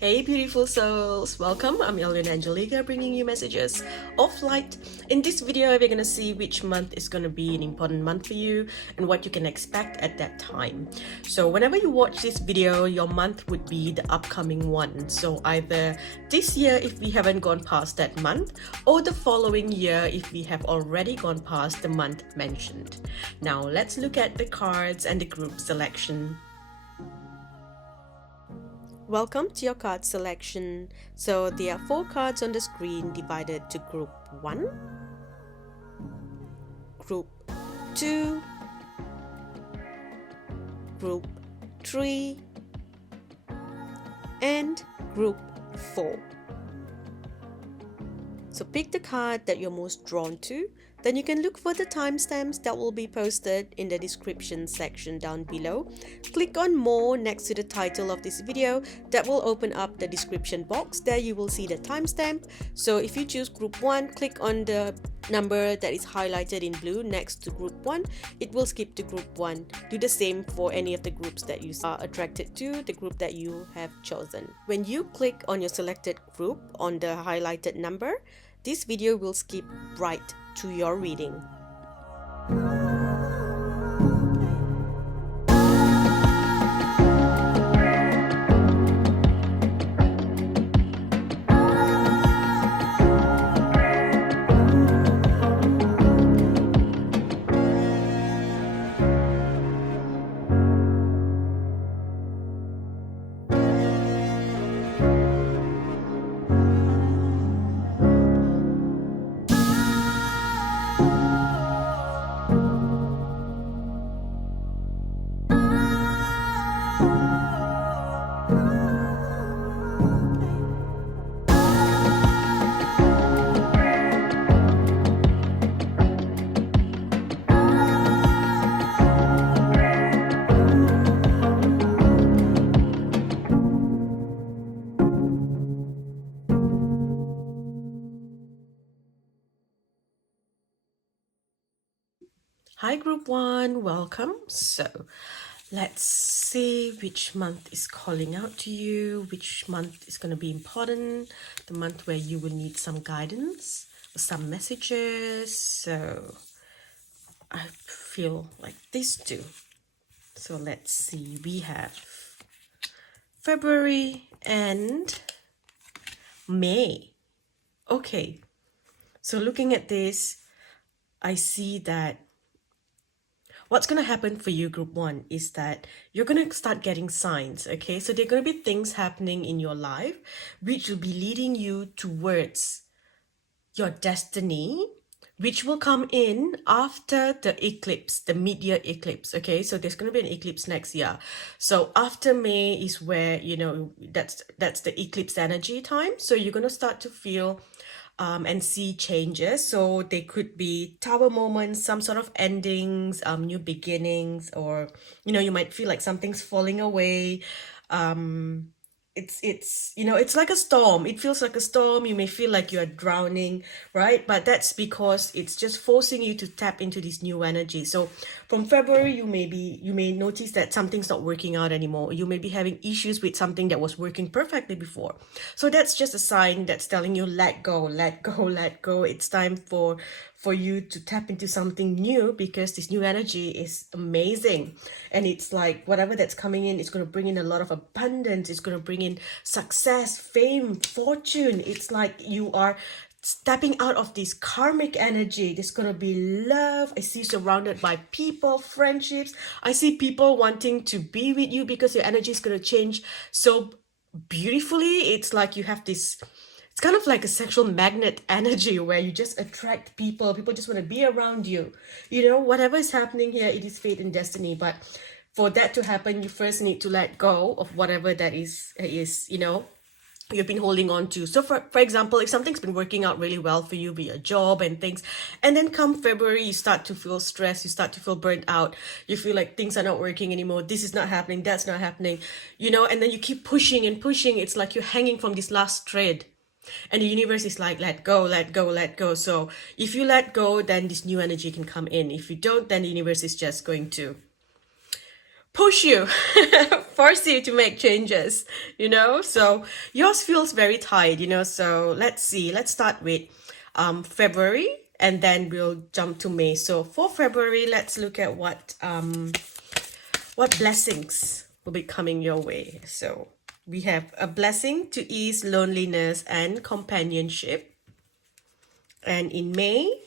Hey beautiful souls, welcome. I'm Alyonna Angelica bringing you messages of light. In this video, we're going to see which month is going to be an important month for you and what you can expect at that time. So whenever you watch this video, your month would be the upcoming one. So either this year if we haven't gone past that month, or the following year if we have already gone past the month mentioned. Now let's look at the cards and the group selection. Welcome to your card selection. So there are 4 cards on the screen divided to group 1, group 2, group 3, and group 4. So pick the card that you're most drawn to. Then you can look for the timestamps that will be posted in the description section down below. Click on more next to the title of this video. That will open up the description box. There you will see the timestamp. So if you choose group 1, click on the number that is highlighted in blue next to group 1. It will skip to group 1. Do the same for any of the groups that you are attracted to, the group that you have chosen. When you click on your selected group on the highlighted number, this video will skip right to your reading. Hi group 1, welcome. So let's see which month is calling out to you, which month is going to be important, the month where you will need some guidance or some messages. So I feel like these two. So let's see, we have February and May. Okay, so looking at this, I see that what's going to happen for you, group 1, is that you're going to start getting signs, okay? So there are going to be things happening in your life which will be leading you towards your destiny, which will come in after the eclipse, the mid-year eclipse, okay? So there's going to be an eclipse next year. So after May is where, you know, that's the eclipse energy time. So you're going to start to feel and see changes. So they could be tower moments, some sort of endings, new beginnings, or, you know, you might feel like something's falling away. It's you know, it's like a storm. It feels like a storm. You may feel like you're drowning, right? But that's because it's just forcing you to tap into this new energy. So from February, you may notice that something's not working out anymore. You may be having issues with something that was working perfectly before. So that's just a sign that's telling you, let go, let go, let go. It's time for you to tap into something new, because this new energy is amazing. And it's like whatever that's coming in, it's going to bring in a lot of abundance. It's going to bring in success, fame, fortune. It's like you are stepping out of this karmic energy. There's going to be love. I see you surrounded by people, friendships. I see people wanting to be with you because your energy is going to change so beautifully. It's like you have this, it's kind of like a sexual magnet energy where you just attract people. People just want to be around you. You know, whatever is happening here, it is fate and destiny. But for that to happen, you first need to let go of whatever that is, you know, you've been holding on to. So for example, if something's been working out really well for you with your job and things, and then come February, you start to feel stressed, you start to feel burnt out, you feel like things are not working anymore, this is not happening, that's not happening, you know, and then you keep pushing and pushing. It's like you're hanging from this last thread. And the universe is like, let go, let go, let go. So if you let go, then this new energy can come in. If you don't, then the universe is just going to push push you, force you to make changes, So yours feels very tight, So let's see. Let's start with February, and then we'll jump to May. So for February, let's look at what blessings will be coming your way. So we have a blessing to ease loneliness and companionship. And in May,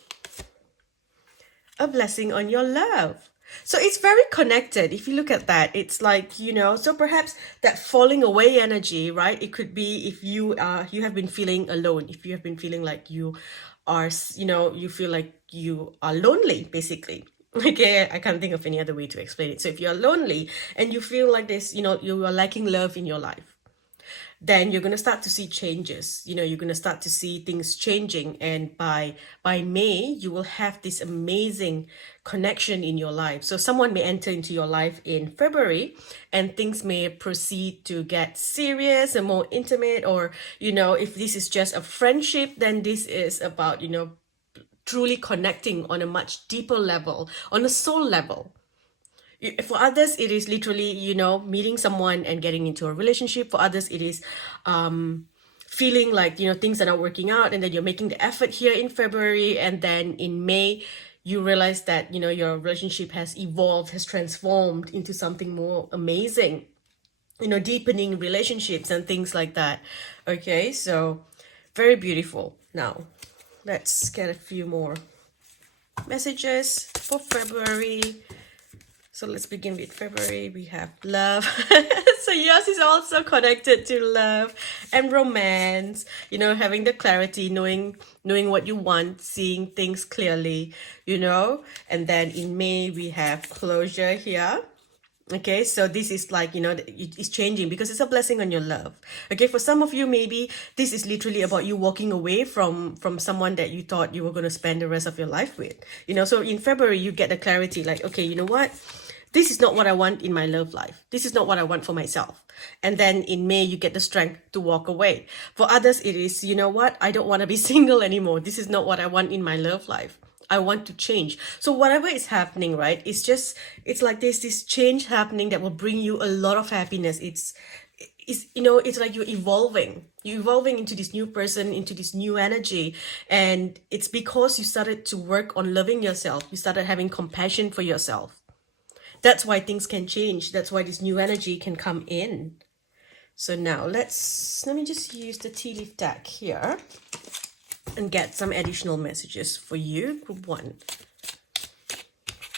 a blessing on your love. So it's very connected. If you look at that, it's like, so perhaps that falling away energy, right? It could be if you have been feeling alone, if you have been feeling like you are, you feel like you are lonely, basically. Okay, I can't think of any other way to explain it. So if you're lonely and you feel like this, you are lacking love in your life, then you're going to start to see changes. You're going to start to see things changing. And by May, you will have this amazing connection in your life. So someone may enter into your life in February, and things may proceed to get serious and more intimate. Or, if this is just a friendship, then this is about, truly connecting on a much deeper level, on a soul level. For others, it is literally, meeting someone and getting into a relationship. For others, it is feeling like, things are not working out, and then you're making the effort here in February. And then in May, you realize that, your relationship has evolved, has transformed into something more amazing, deepening relationships and things like that. Okay, so very beautiful. Now, let's get a few more messages for February. So let's begin with February. We have love. So yours is also connected to love and romance, having the clarity, knowing what you want, seeing things clearly, And then in May, we have closure here. Okay, so this is like, it's changing because it's a blessing on your love. Okay, for some of you, maybe this is literally about you walking away from someone that you thought you were going to spend the rest of your life with. So in February, you get the clarity like, okay, you know what? This is not what I want in my love life. This is not what I want for myself. And then in May, you get the strength to walk away. For others, it is, you know what? I don't want to be single anymore. This is not what I want in my love life. I want to change. So whatever is happening, right? It's like there's this change happening that will bring you a lot of happiness. It's like you're evolving. You're evolving into this new person, into this new energy. And it's because you started to work on loving yourself. You started having compassion for yourself. That's why things can change. That's why this new energy can come in. So now let me just use the tea leaf deck here and get some additional messages for you. Group 1.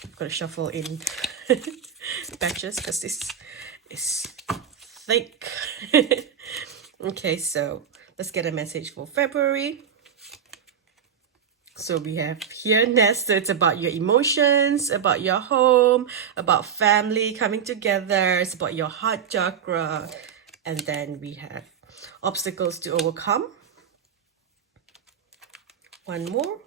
I've got to shuffle in batches because this is thick. Okay, so let's get a message for February. So we have here nest. So it's about your emotions, about your home, about family coming together. It's about your heart chakra. And then we have obstacles to overcome. One more.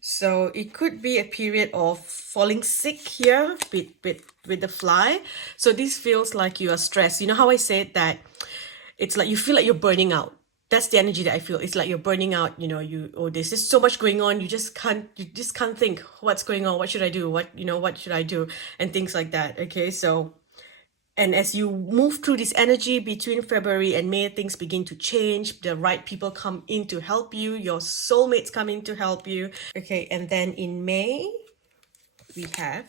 So it could be a period of falling sick here with the fly. So this feels like you are stressed. You know how I said that it's like you feel like you're burning out. That's the energy that I feel. It's like you're burning out, there's just so much going on. You just can't think what's going on. What should I do? What should I do? And things like that. Okay. So, and as you move through this energy between February and May, things begin to change. The right people come in to help you. Your soulmates come in to help you. Okay. And then in May, we have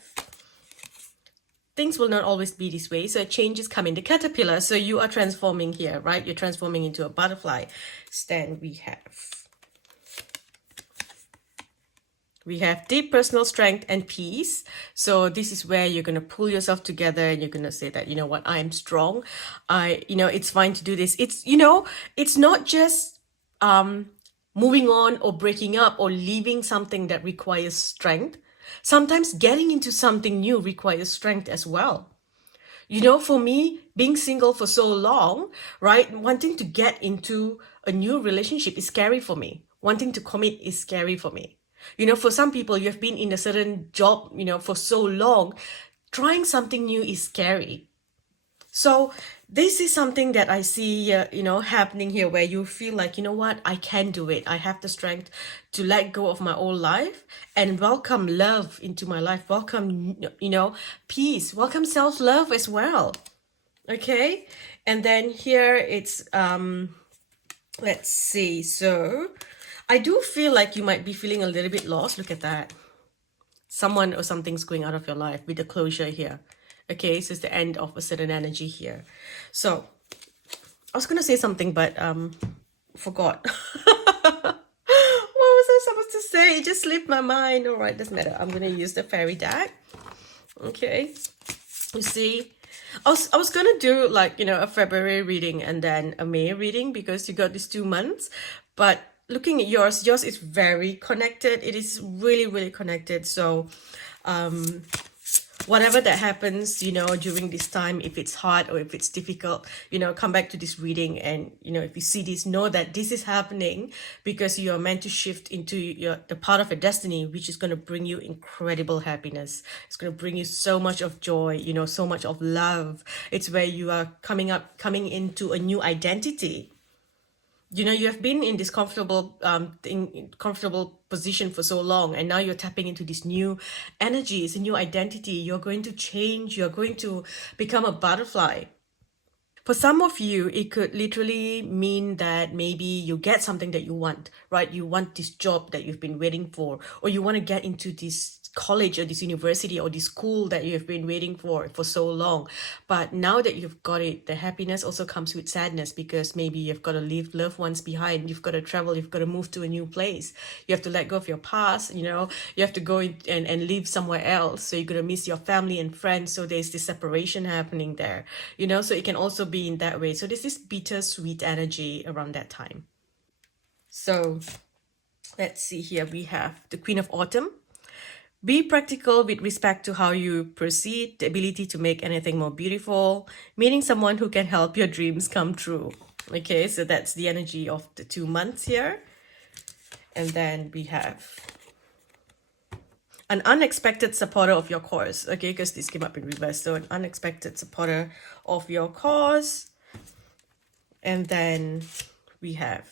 things will not always be this way. So changes come in the caterpillar. So you are transforming here, right? You're transforming into a butterfly. Then we have deep personal strength and peace. So this is where you're going to pull yourself together and you're going to say that, you know what, I am strong. It's fine to do this. It's not just moving on or breaking up or leaving something that requires strength. Sometimes getting into something new requires strength as well. For me, being single for so long, right? Wanting to get into a new relationship is scary for me. Wanting to commit is scary for me. For some people, you have been in a certain job, for so long, trying something new is scary. So this is something that I see, happening here, where you feel like, you know what, I can do it. I have the strength to let go of my old life and welcome love into my life. Welcome, peace. Welcome self-love as well. Okay. And then here it's, let's see. So I do feel like you might be feeling a little bit lost. Look at that. Someone or something's going out of your life with the closure here. Okay, so it's the end of a certain energy here. So I was gonna say something, but forgot. What was I supposed to say? It just slipped my mind. All right, doesn't matter. I'm gonna use the fairy deck. Okay, you see, I was gonna do like, a February reading and then a May reading, because you got these 2 months. But looking at yours is very connected. It is really, really connected. So whatever that happens, during this time, if it's hard or if it's difficult, come back to this reading. And, if you see this, know that this is happening because you are meant to shift into the part of your destiny, which is going to bring you incredible happiness. It's going to bring you so much of joy, so much of love. It's where you are coming into a new identity. You have been in this comfortable position for so long, and now you're tapping into this new energy. It's a new identity. You're going to change. You're going to become a butterfly. For some of you, it could literally mean that maybe you get something that you want, right? You want this job that you've been waiting for, or you want to get into this college or this university or this school that you've been waiting for so long. But now that you've got it, the happiness also comes with sadness, because maybe you've got to leave loved ones behind. You've got to travel. You've got to move to a new place. You have to let go of your past. You have to go and live somewhere else. So you're going to miss your family and friends. So there's this separation happening there, so it can also be in that way. So there's this bittersweet energy around that time. So let's see here. We have the Queen of Autumn. Be practical with respect to how you proceed, the ability to make anything more beautiful, meeting someone who can help your dreams come true. Okay, so that's the energy of the 2 months here. And then we have an unexpected supporter of your cause. Okay, because this came up in reverse. So an unexpected supporter of your cause. And then we have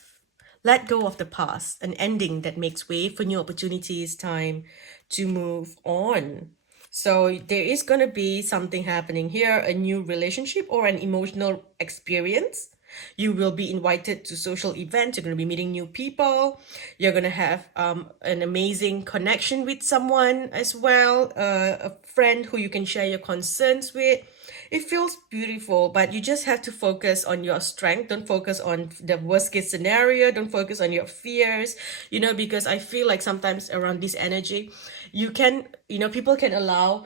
let go of the past, an ending that makes way for new opportunities, time to move on. So there is going to be something happening here, a new relationship or an emotional experience. You will be invited to social events. You're going to be meeting new people. You're going to have an amazing connection with someone as well, a friend who you can share your concerns with. It feels beautiful, but you just have to focus on your strength. Don't focus on the worst case scenario. Don't focus on your fears, because I feel like sometimes around this energy, people can allow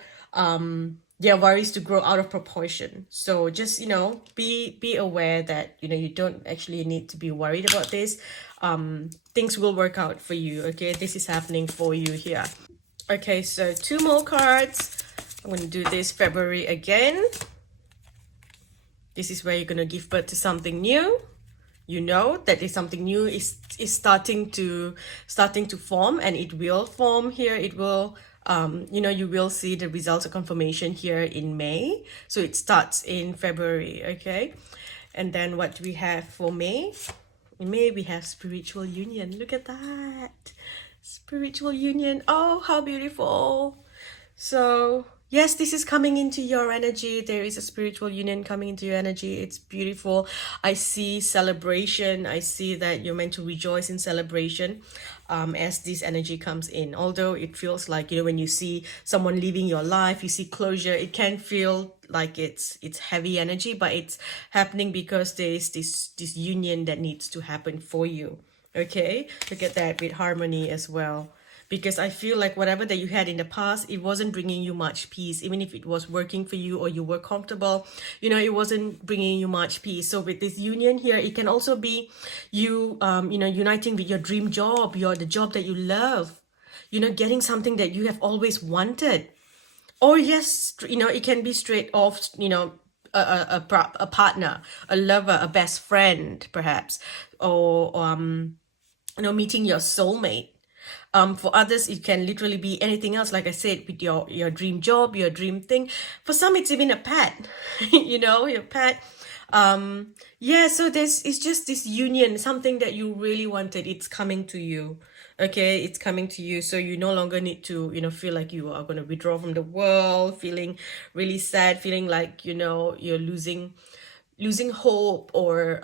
their worries to grow out of proportion. So just, be aware that, you don't actually need to be worried about this. Things will work out for you. Okay, this is happening for you here. Okay, so 2 more cards. I'm going to do this February again. This is where you're going to give birth to something new. That is something new is starting to form, and it will form here. It will, you will see the results of confirmation here in May. So it starts in February, okay? And then what do we have for May? In May, we have spiritual union. Look at that. Spiritual union. Oh, how beautiful. So yes, this is coming into your energy. There is a spiritual union coming into your energy. It's beautiful. I see celebration. I see that you're meant to rejoice in celebration as this energy comes in. Although it feels like, when you see someone leaving your life, you see closure, it can feel like it's heavy energy, but it's happening because there is this union that needs to happen for you. Okay, look at that with harmony as well. Because I feel like whatever that you had in the past, it wasn't bringing you much peace. Even if it was working for you or you were comfortable, it wasn't bringing you much peace. So with this union here, it can also be you, uniting with your dream job, the job that you love, getting something that you have always wanted. Or yes, it can be straight off, a partner, a lover, a best friend, perhaps, or, meeting your soulmate. For others, it can literally be anything else, like I said, with your dream job, your dream thing. For some, it's even a pet, your pet. Yeah, so it's just this union, something that you really wanted, it's coming to you. Okay, it's coming to you, so you no longer need to feel like you are going to withdraw from the world, feeling really sad, feeling like you're losing hope, or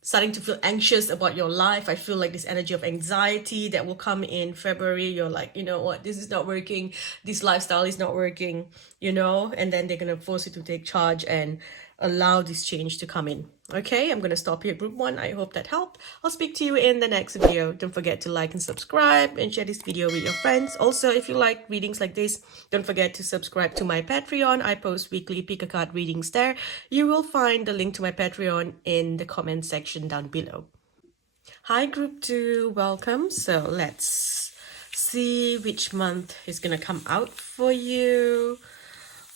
starting to feel anxious about your life. I feel like this energy of anxiety that will come in February. You're like, you know what, this is not working, this lifestyle is not working, and then they're going to force you to take charge and allow this change to come in. Okay, I'm going to stop here, group one. I hope that helped. I'll speak to you in the next video. Don't forget to like and subscribe and share this video with your friends. Also, if you like readings like this, don't forget to subscribe to my Patreon. I post weekly pick a card readings there. You will find the link to my Patreon in the comment section down below. Hi, group two, welcome. So let's see which month is going to come out for you.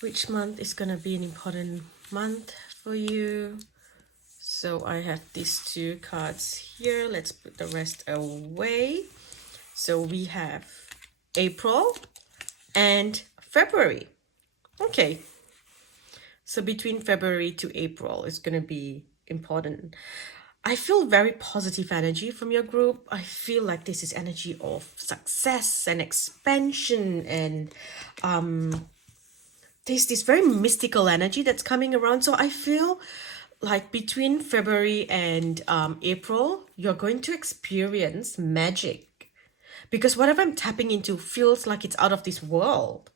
Which month is going to be an important month for you. So I have these two cards here. Let's put the rest away. So we have April and February. Okay. So between February to April is going to be important. I feel very positive energy from your group. I feel like this is energy of success and expansion, and there's this very mystical energy that's coming around. So I feel like between February and April, you're going to experience magic, because whatever I'm tapping into feels like it's out of this world.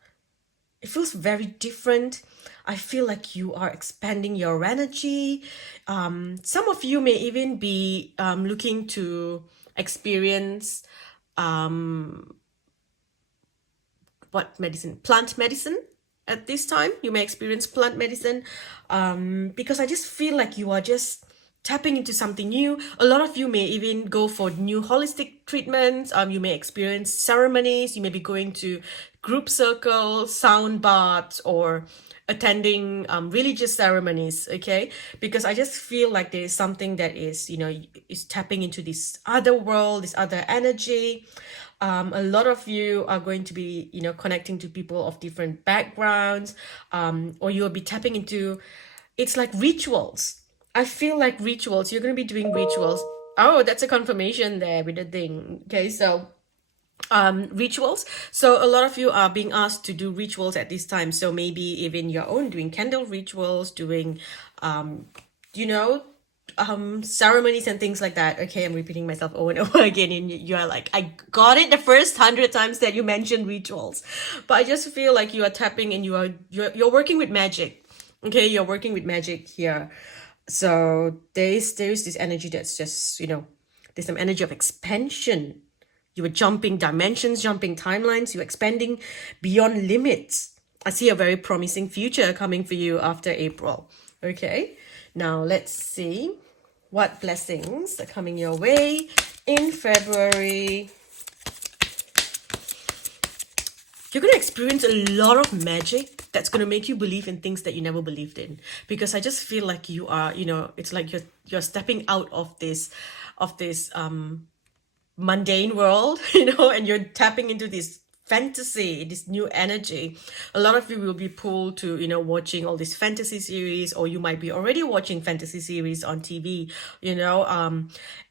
It feels very different. I feel like you are expanding your energy. Some of you may even be looking to experience plant medicine. At this time, you may experience plant medicine, because I just feel like you are just tapping into something new. A lot of you may even go for new holistic treatments. You may experience ceremonies. You may be going to group circles, sound baths, or attending religious ceremonies. Okay, because I just feel like there is something that is is tapping into this other world, this other energy. A lot of you are going to be connecting to people of different backgrounds, or you'll be tapping into, it's like rituals. I feel like rituals, you're going to be doing rituals. Oh, that's a confirmation there with the thing. Okay, so rituals. So a lot of you are being asked to do rituals at this time. So maybe even your own, doing candle rituals, doing ceremonies and things like that. Okay, I'm repeating myself over and over again, and you are like, I got it the first 100 times that you mentioned rituals, but I just feel like you are tapping and you're working with magic. Okay, you're working with magic here. So there's this energy that's just there's some energy of expansion. You are jumping dimensions, jumping timelines. You're expanding beyond limits. I see a very promising future coming for you after April. Okay, now let's see what blessings are coming your way in February. You're going to experience a lot of magic that's going to make you believe in things that you never believed in, because I just feel like you are, it's like you're stepping out of this mundane world, and you're tapping into this fantasy, this new energy. A lot of you will be pulled to watching all these fantasy series, or you might be already watching fantasy series on TV,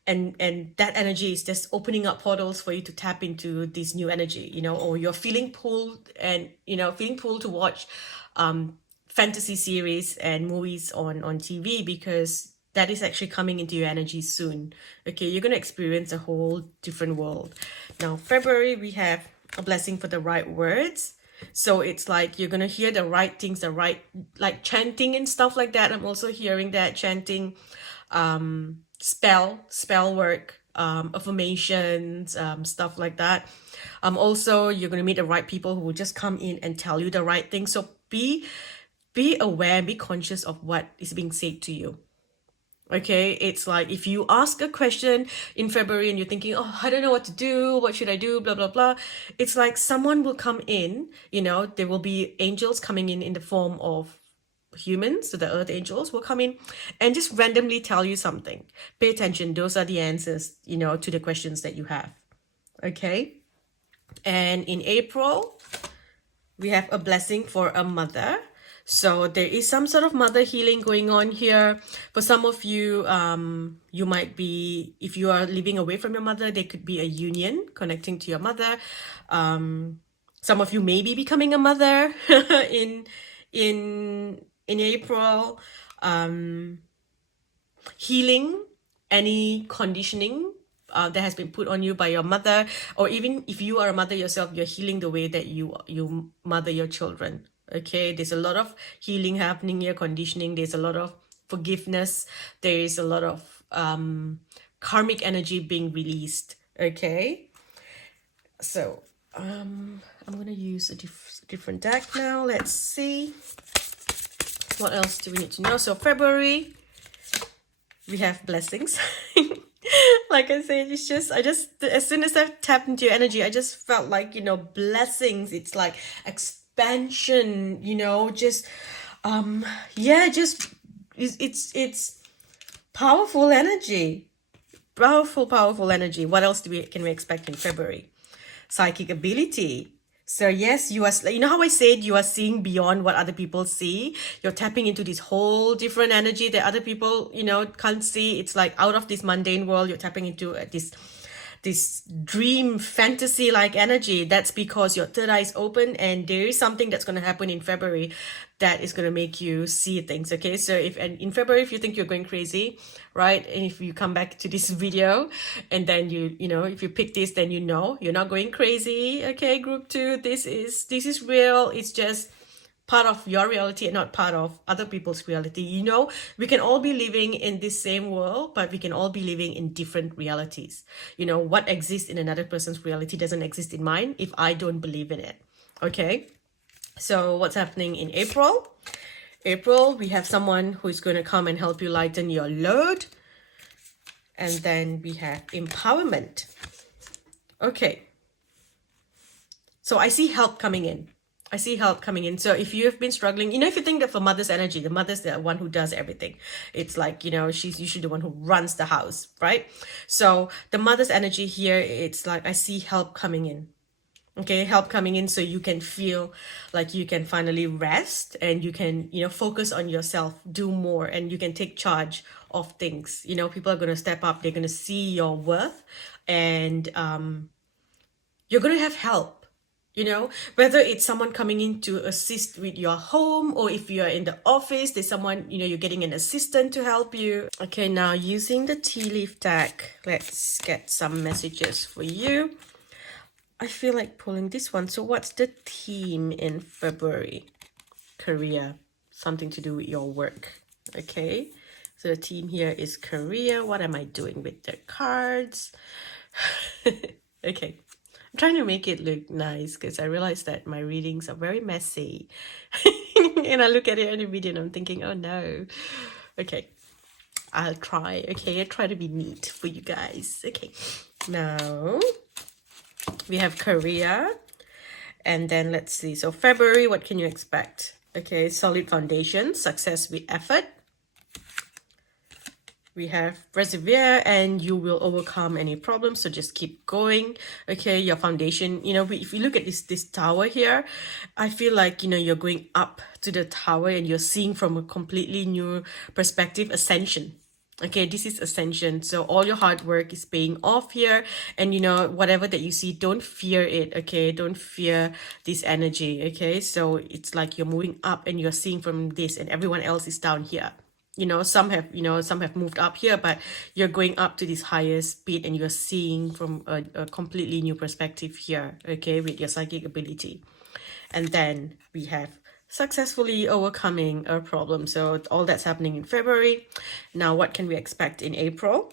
and that energy is just opening up portals for you to tap into this new energy, or you're feeling pulled to watch fantasy series and movies on TV, because that is actually coming into your energy soon. Okay, you're going to experience a whole different world. Now, February, we have a blessing for the right words. So it's like you're going to hear the right things, the right, like chanting and stuff like that. I'm also hearing that chanting, spell work, affirmations, stuff like that. Also, you're going to meet the right people who will just come in and tell you the right thing. So be aware, be conscious of what is being said to you. Okay, it's like if you ask a question in February and you're thinking, oh, I don't know what to do, what should I do, blah, blah, blah. It's like someone will come in, there will be angels coming in the form of humans. So the earth angels will come in and just randomly tell you something. Pay attention. Those are the answers, to the questions that you have. Okay. And in April, we have a blessing for a mother. So there is some sort of mother healing going on here. For some of you, you might be, if you are living away from your mother, there could be a union connecting to your mother. Some of you may be becoming a mother in April. Healing any conditioning that has been put on you by your mother, or even if you are a mother yourself, you're healing the way that you mother your children. Okay, there's a lot of healing happening here, conditioning. There's a lot of forgiveness. There is a lot of karmic energy being released. Okay, so I'm gonna use a different deck now. Let's see what else do we need to know. So February, we have blessings. Like I said, it's just, as soon as I tapped into your energy, I just felt like, blessings. It's like expansion, just, yeah, just, it's powerful energy. Powerful energy. What else can we expect in February? Psychic ability. So yes, you know how I said you are seeing beyond what other people see? You're tapping into this whole different energy that other people, can't see. It's like out of this mundane world, you're tapping into this dream fantasy like energy. That's because your third eye is open, and there is something that's going to happen in February that is going to make you see things. Okay, so if in February, if you think you're going crazy, right, and if you come back to this video and then if you pick this, then you're not going crazy. Okay, group 2, this is real. It's just part of your reality and not part of other people's reality. We can all be living in this same world, but we can all be living in different realities. What exists in another person's reality doesn't exist in mine if I don't believe in it. Okay, so what's happening in April? April, we have someone who's going to come and help you lighten your load. And then we have empowerment. Okay, so I see help coming in. So if you have been struggling, if you think of a mother's energy, the mother's the one who does everything. It's like, she's usually the one who runs the house, right? So the mother's energy here, it's like I see help coming in. Okay, help coming in so you can feel like you can finally rest and you can, focus on yourself, do more, and you can take charge of things. People are going to step up. They're going to see your worth, and you're going to have help. Whether it's someone coming in to assist with your home, or if you're in the office, there's someone, you're getting an assistant to help you. Okay, now using the tea leaf deck, let's get some messages for you. I feel like pulling this one. So what's the theme in February? Career, something to do with your work. Okay, so the theme here is career. What am I doing with the cards? Okay, I'm trying to make it look nice because I realize that my readings are very messy. And I look at it in the video and I'm thinking, oh no. Okay, I'll try. Okay, I'll try to be neat for you guys. Okay, now we have career, and then let's see. So February, what can you expect? Okay, solid foundation, success with effort. We have persevere, and you will overcome any problems. So just keep going. Okay, your foundation, if you look at this tower here, I feel like, you're going up to the tower and you're seeing from a completely new perspective, ascension. Okay, this is ascension. So all your hard work is paying off here. And, whatever that you see, don't fear it. Okay, don't fear this energy. Okay, so it's like you're moving up and you're seeing from this, and everyone else is down here. Some have moved up here, but you're going up to this higher speed and you're seeing from a completely new perspective here. Okay, with your psychic ability. And then we have successfully overcoming a problem. So all that's happening in February. Now, what can we expect in April?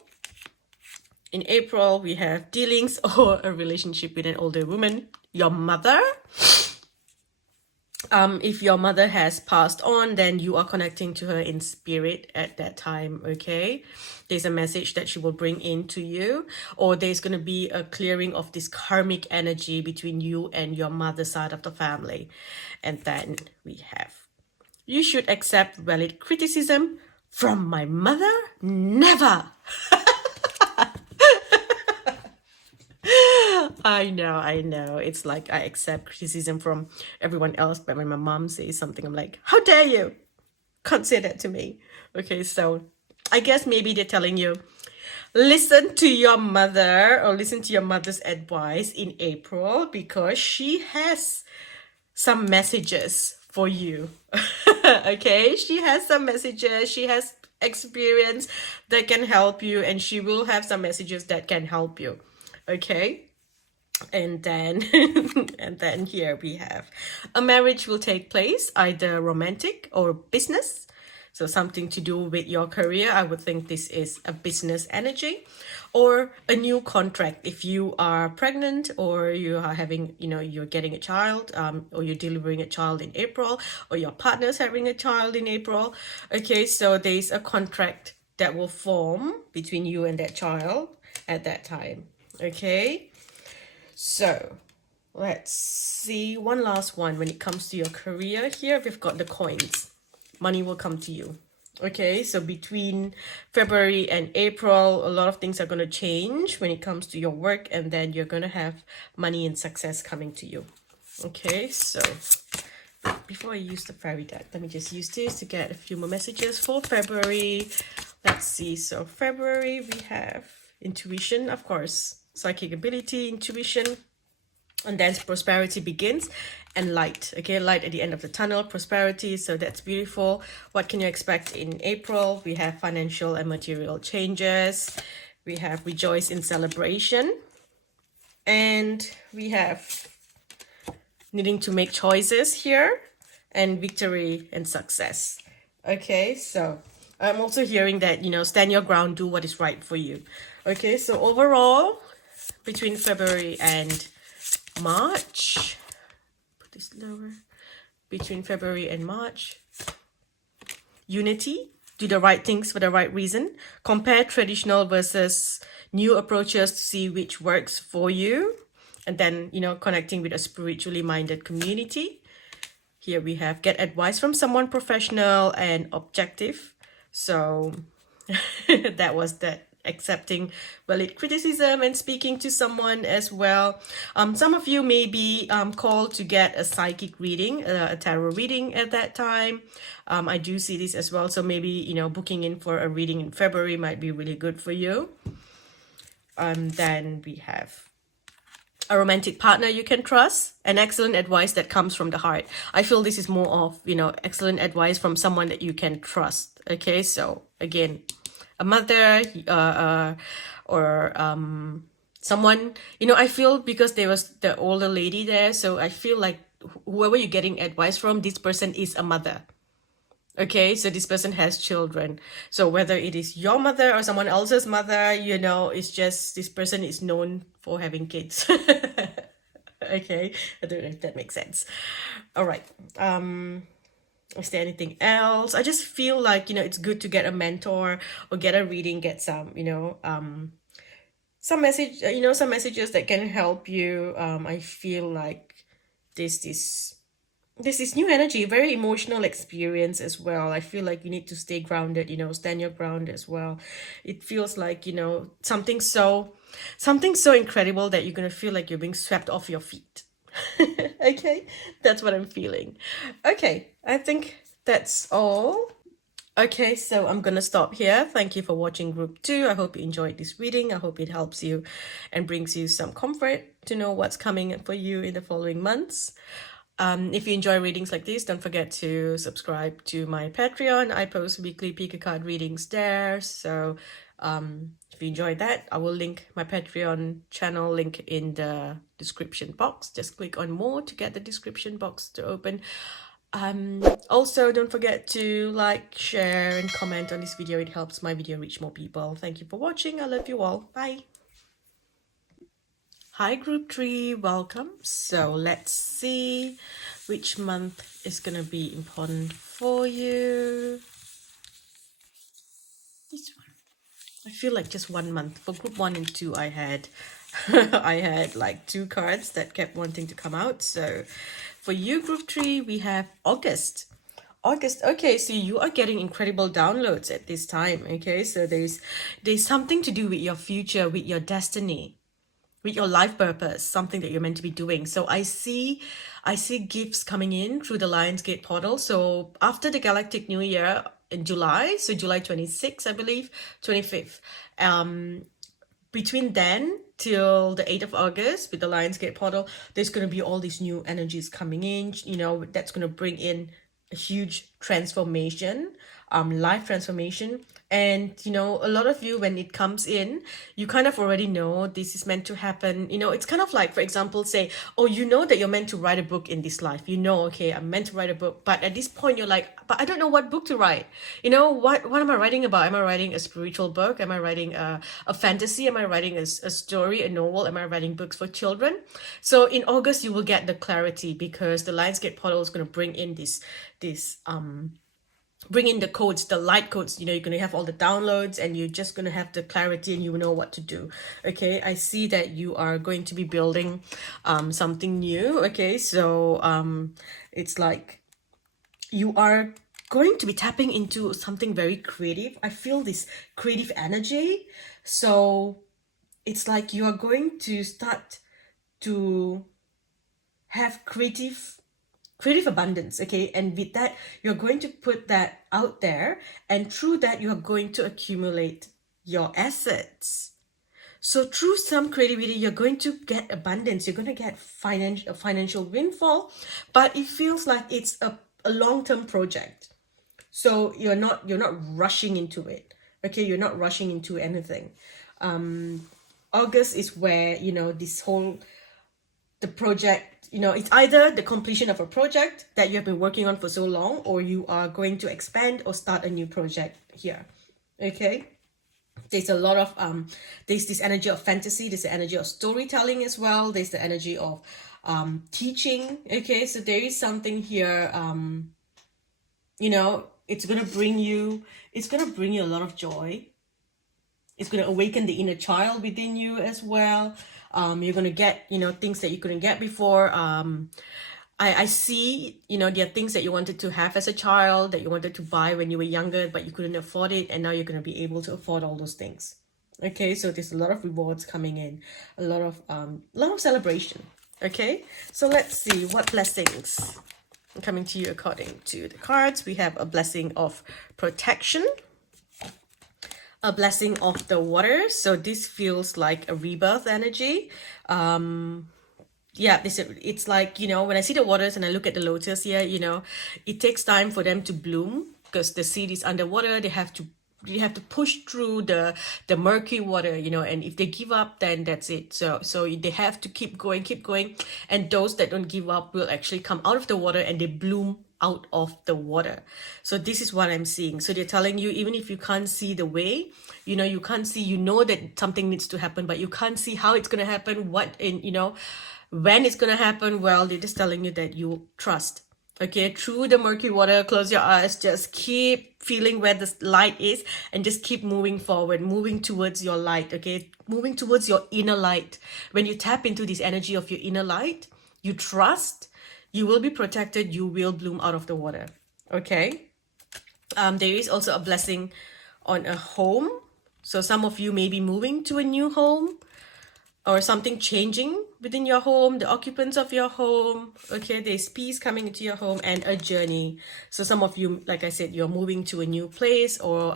In April, we have dealings or a relationship with an older woman, your mother. If your mother has passed on, then you are connecting to her in spirit at that time. Okay, there's a message that she will bring into you, or there's going to be a clearing of this karmic energy between you and your mother's side of the family. And then we have, you should accept valid criticism from my mother. Never. I know. It's like I accept criticism from everyone else, but when my mom says something, I'm like, how dare you? Can't say that to me. Okay, so I guess maybe they're telling you, listen to your mother or listen to your mother's advice in April because she has some messages for you. Okay, she has some messages, she has experience that can help you, and she will have some messages that can help you. Okay, and then and then here we have a marriage will take place, either romantic or business, so something to do with your career. I would think this is a business energy, or a new contract if you are pregnant, or you are having, you're getting a child, or you're delivering a child in April, or your partner's having a child in April. Okay, so there's a contract that will form between you and that child at that time. Okay, so let's see one last one. When it comes to your career, here we've got the coins. Money will come to you. Okay, so between February and April, a lot of things are going to change when it comes to your work, and then you're going to have money and success coming to you. Okay, so before I use the fairy deck, let me just use this to get a few more messages for February. Let's see. So February, we have intuition, of course, psychic ability, intuition, and then prosperity begins, and light. Okay, light at the end of the tunnel, prosperity. So that's beautiful. What can you expect in April? We have financial and material changes. We have rejoice in celebration. And we have needing to make choices here, and victory and success. Okay, so I'm also hearing that, stand your ground, do what is right for you. Okay, so overall, between February and March, put this lower, between February and March, unity, do the right things for the right reason, compare traditional versus new approaches to see which works for you, and then, connecting with a spiritually minded community. Here we have get advice from someone professional and objective. So that was that, accepting valid criticism and speaking to someone as well. Some of you may be called to get a psychic reading, a tarot reading at that time. I do see this as well. So maybe, booking in for a reading in February might be really good for you. Then we have a romantic partner you can trust, and excellent advice that comes from the heart. I feel this is more of, excellent advice from someone that you can trust. Okay, so again, a mother, or someone, I feel because there was the older lady there, so I feel like whoever you're getting advice from, this person is a mother. Okay, so this person has children. So whether it is your mother or someone else's mother, it's just this person is known for having kids. Okay, I don't know if that makes sense. All right. Is there anything else? I just feel like, it's good to get a mentor or get a reading, get some, some message, some messages that can help you. I feel like this is new energy, very emotional experience as well. I feel like you need to stay grounded, stand your ground as well. It feels like, something so incredible that you're going to feel like you're being swept off your feet. Okay, that's what I'm feeling. Okay, I think that's all. Okay, so I'm gonna stop here. Thank you for watching group 2. I hope you enjoyed this reading. I hope it helps you and brings you some comfort to know what's coming for you in the following months. If you enjoy readings like this, don't forget to subscribe to my Patreon. I post weekly pick a card readings there. So if you enjoy that, I will link my Patreon channel link in the description box. Just click on more to get the description box to open. Also, don't forget to like, share, and comment on this video. It helps my video reach more people. Thank you for watching. I love you all. Bye. Hi group 3, welcome. So let's see which month is gonna be important for you. This one. I feel like just 1 month. For group 1 and 2 I had I had like 2 cards that kept wanting to come out. So for you group 3 we have August. Okay, so you are getting incredible downloads at this time. Okay, so there's something to do with your future, with your destiny. with your life purpose, something that you're meant to be doing. So I see gifts coming in through the Lionsgate portal. So after the Galactic New Year in July, so July 26th, I believe, 25th, between then till the 8th of August with the Lionsgate portal, there's going to be all these new energies coming in, you know, that's going to bring in a huge transformation, life transformation. And, you know, a lot of you, when it comes in, you kind of already know this is meant to happen. You know, it's kind of like, for example, say, oh, you know that you're meant to write a book in this life. You know, okay, I'm meant to write a book. But at this point, you're like, but I don't know what book to write. You know, what am I writing about? Am I writing a spiritual book? Am I writing a fantasy? Am I writing a story, a novel? Am I writing books for children? So in August, you will get the clarity because the Lionsgate portal is going to bring in bring in the codes, the light codes. You know, you're going to have all the downloads and you're just going to have the clarity and you know what to do. Okay, I see that you are going to be building something new. Okay, so it's like you are going to be tapping into something very creative. I feel this creative energy. So it's like you are going to start to have creative abundance. Okay, and with that, you're going to put that out there, and through that you're going to accumulate your assets. So through some creativity, you're going to get abundance, you're going to get a financial windfall, but it feels like it's a long-term project. So you're not rushing into it. Okay, you're not rushing into anything. August is where, you know, the project, you know, it's either the completion of a project that you have been working on for so long, or you are going to expand or start a new project here. Okay, there's a lot of there's this energy of fantasy, there's the energy of storytelling as well, there's the energy of teaching. Okay, so there is something here, you know, it's gonna bring you a lot of joy. It's going to awaken the inner child within you as well. You're going to get, you know, things that you couldn't get before. I see, you know, there are things that you wanted to have as a child, that you wanted to buy when you were younger, but you couldn't afford it. And now you're going to be able to afford all those things. Okay, so there's a lot of rewards coming in, a lot of celebration. Okay, so let's see what blessings are coming to you according to the cards. We have a blessing of protection, a blessing of the water. So this feels like a rebirth energy. Yeah, it's like, you know, when I see the waters and I look at the lotus here, you know, it takes time for them to bloom because the seed is underwater. You have to push through the murky water, you know, and if they give up, then that's it. So they have to keep going, and those that don't give up will actually come out of the water and they bloom out of the water. So this is what I'm seeing. So they're telling you, even if you can't see the way, you know, you can't see, you know that something needs to happen, but you can't see how it's going to happen, when it's going to happen. Well, they're just telling you that you trust. Okay, through the murky water, close your eyes, just keep feeling where the light is and just keep moving forward, moving towards your light. Okay, moving towards your inner light. When you tap into this energy of your inner light, you trust, you will be protected, you will bloom out of the water. Okay, there is also a blessing on a home. So some of you may be moving to a new home, or something changing within your home, the occupants of your home. Okay, there's peace coming into your home and a journey. So some of you, like I said, you're moving to a new place, or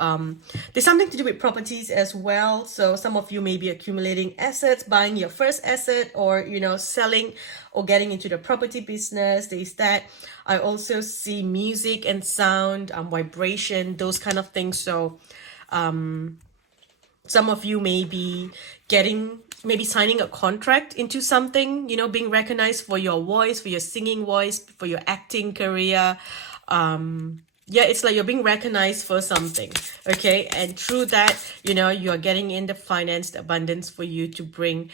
there's something to do with properties as well. So some of you may be accumulating assets, buying your first asset, or, you know, selling or getting into the property business. There's that. I also see music and sound, vibration, those kind of things. So some of you may be signing a contract into something, you know, being recognized for your voice, for your singing voice, for your acting career. Yeah, it's like you're being recognized for something. Okay, and through that, you know, you're getting in the finance, the abundance for you to bring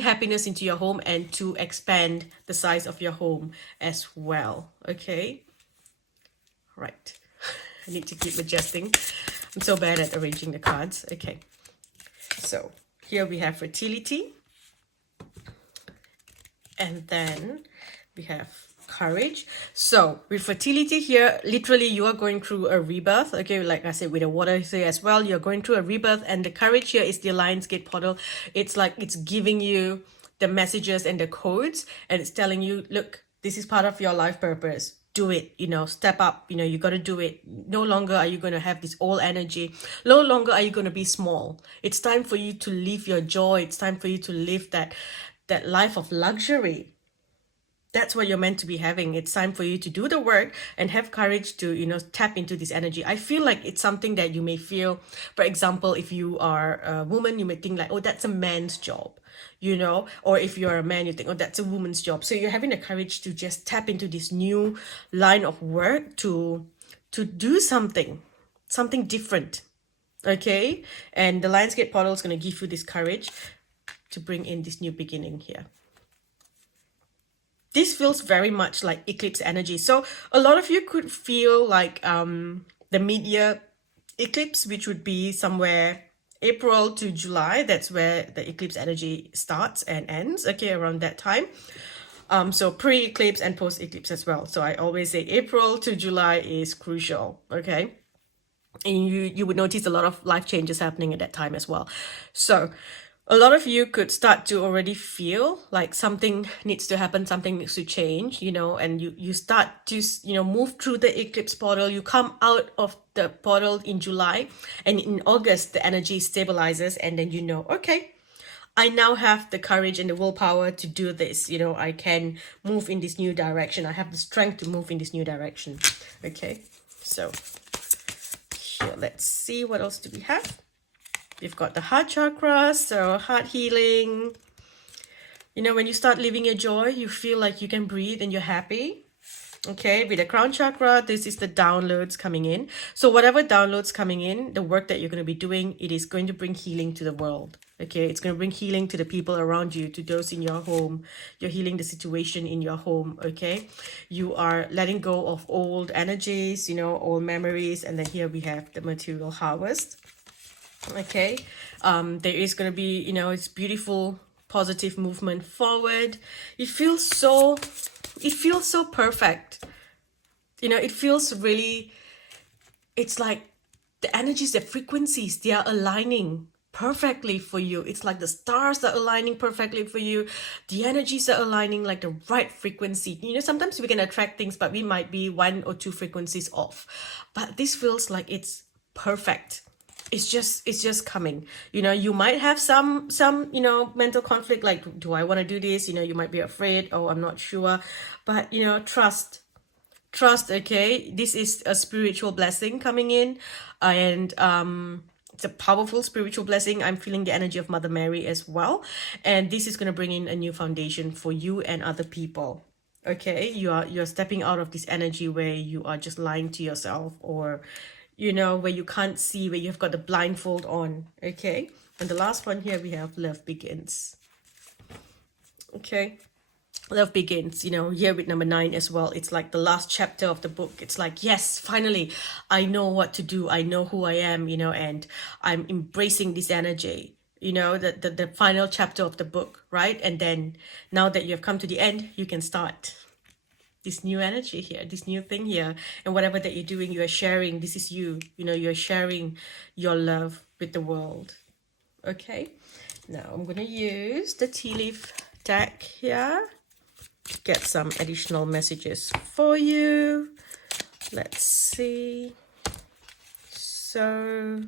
happiness into your home and to expand the size of your home as well. Okay, right. I need to keep adjusting. I'm so bad at arranging the cards. Okay. So here we have fertility, and then we have courage. So with fertility here, literally you are going through a rebirth. Okay, like I said, with the water here as well, you're going through a rebirth, and the courage here is the Lionsgate portal. It's like it's giving you the messages and the codes, and it's telling you, look, this is part of your life purpose. Do it, step up, you got to do it. No longer are you going to have this old energy. No longer are you going to be small. It's time for you to live your joy. It's time for you to live that life of luxury. That's what you're meant to be having. It's time for you to do the work and have courage to, tap into this energy. I feel like it's something that you may feel, for example, if you are a woman, you may think like, oh, that's a man's job, or if you're a man, you think, oh, that's a woman's job. So you're having the courage to just tap into this new line of work to do something different. Okay. And the Lionsgate portal is going to give you this courage to bring in this new beginning here. This feels very much like eclipse energy. So a lot of you could feel like the mid-year eclipse, which would be somewhere April to July. That's where the eclipse energy starts and ends, okay, around that time. So pre-eclipse and post-eclipse as well. So I always say April to July is crucial, okay? And you would notice a lot of life changes happening at that time as well. So a lot of you could start to already feel like something needs to happen, something needs to change, and you start to, move through the eclipse portal. You come out of the portal in July, and in August, the energy stabilizes, and then okay, I now have the courage and the willpower to do this. I can move in this new direction. I have the strength to move in this new direction. Okay, so here, let's see, what else do we have? We've got the heart chakra, so heart healing. When you start living your joy, you feel like you can breathe and you're happy. Okay, with the crown chakra, this is the downloads coming in. So whatever downloads coming in, the work that you're going to be doing, it is going to bring healing to the world. Okay, it's going to bring healing to the people around you, to those in your home. You're healing the situation in your home, okay? You are letting go of old energies, old memories. And then here we have the material harvest. Okay, there is going to be, it's beautiful, positive movement forward. It feels so perfect. It feels really, it's like the energies, the frequencies, they are aligning perfectly for you. It's like the stars are aligning perfectly for you. The energies are aligning like the right frequency. Sometimes we can attract things, but we might be 1 or 2 frequencies off. But this feels like it's perfect. It's just coming. You might have some mental conflict, like, do I want to do this? You might be afraid, oh, I'm not sure. But trust, okay? This is a spiritual blessing coming in, and it's a powerful spiritual blessing. I'm feeling the energy of Mother Mary as well, and this is going to bring in a new foundation for you and other people. Okay, you're stepping out of this energy where you are just lying to yourself, or where you can't see, where you've got the blindfold on. Okay, and the last one here, we have love begins. Okay, love begins, here with number 9 as well. It's like the last chapter of the book. It's like, yes, finally, I know what to do. I know who I am, and I'm embracing this energy, the final chapter of the book, right? And then now that you have come to the end, you can start this new energy here, this new thing here. And whatever that you're doing, you are sharing. This is you, you're sharing your love with the world. Okay, now I'm going to use the tea leaf deck here, get some additional messages for you. Let's see. So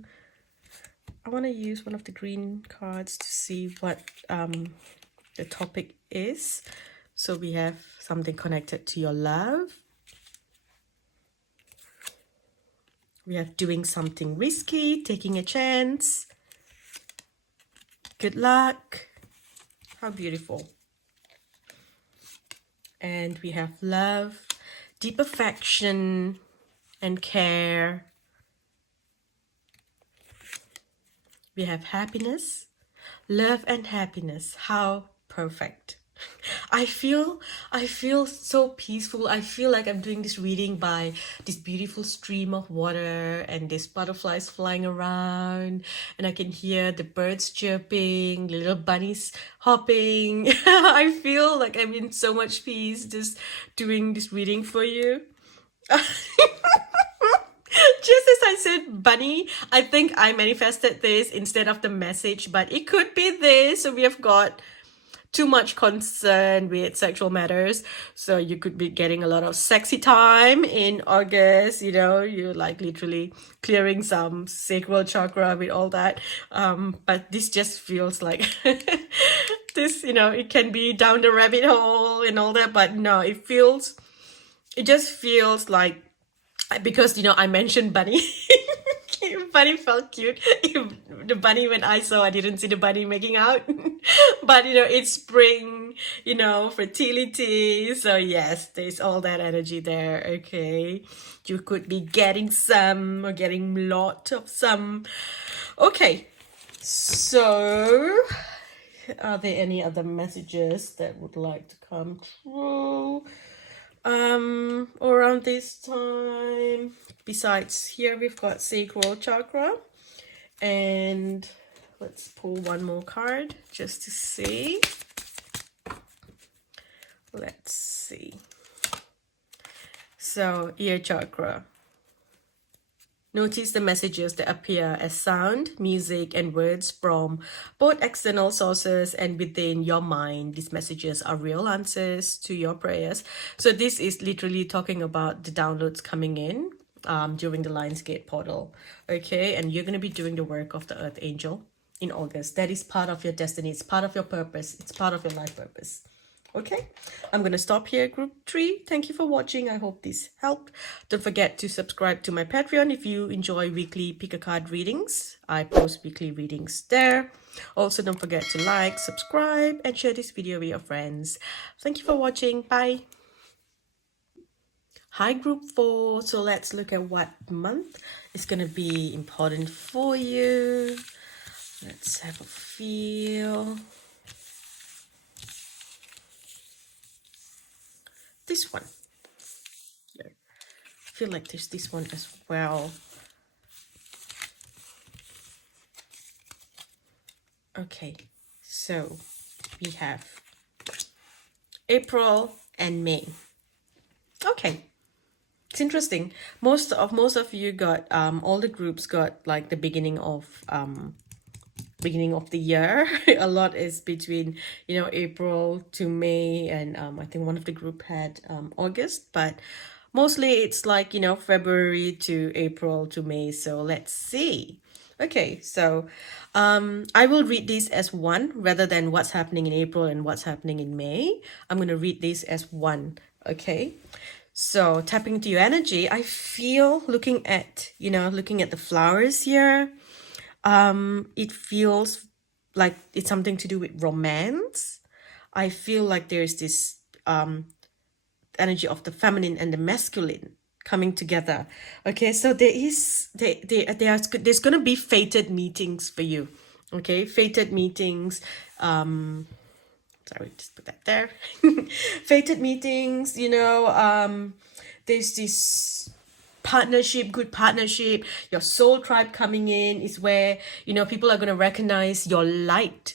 I want to use one of the green cards to see what the topic is. So we have something connected to your love. We have doing something risky, taking a chance. Good luck. How beautiful. And we have love, deep affection and care. We have happiness, love and happiness. How perfect. I feel so peaceful. I feel like I'm doing this reading by this beautiful stream of water and these butterflies flying around, and I can hear the birds chirping, little bunnies hopping. I feel like I'm in so much peace just doing this reading for you. Just as I said bunny, I think I manifested this instead of the message, but it could be this. So we have got too much concern with sexual matters. So you could be getting a lot of sexy time in August. You're like literally clearing some sacral chakra with all that. But this just feels like this, it can be down the rabbit hole and all that. But no, it just feels like, because I mentioned bunny. Bunny felt cute. The bunny, when I saw, I didn't see the bunny making out. But it's spring, fertility. So yes, there's all that energy there. Okay, you could be getting some or getting lot of some. Okay, so are there any other messages that would like to come through around this time? Besides, here we've got sacral chakra, and let's pull one more card just to see. Let's see. So, ear chakra. Notice the messages that appear as sound, music, and words from both external sources and within your mind. These messages are real answers to your prayers. So this is literally talking about the downloads coming in during the Lionsgate portal. Okay, and you're going to be doing the work of the Earth Angel in August. That is part of your destiny. It's part of your purpose. It's part of your life purpose. Okay, I'm going to stop here, group 3. Thank you for watching. I hope this helped. Don't forget to subscribe to my Patreon if you enjoy weekly pick a card readings. I post weekly readings there. Also, don't forget to like, subscribe, and share this video with your friends. Thank you for watching. Bye. Hi, group 4. So let's look at what month is going to be important for you. Let's have a feel. This one. Here. I feel like there's this one as well. Okay, so we have April and May. Okay, it's interesting. Most of you got all the groups got like the beginning of the year. A lot is between April to May, and I think one of the group had August, but mostly it's like February to April to May. So let's see. Okay, so I will read this as one rather than what's happening in April and what's happening in May. I'm going to read this as one. Okay, so tapping into your energy, I feel looking at the flowers here. It feels like it's something to do with romance. I feel like there's this energy of the feminine and the masculine coming together. Okay, so there's gonna be fated meetings for you. Okay, fated meetings. Sorry, just put that there. Fated meetings. There's this good partnership. Your soul tribe coming in is where people are going to recognize your light.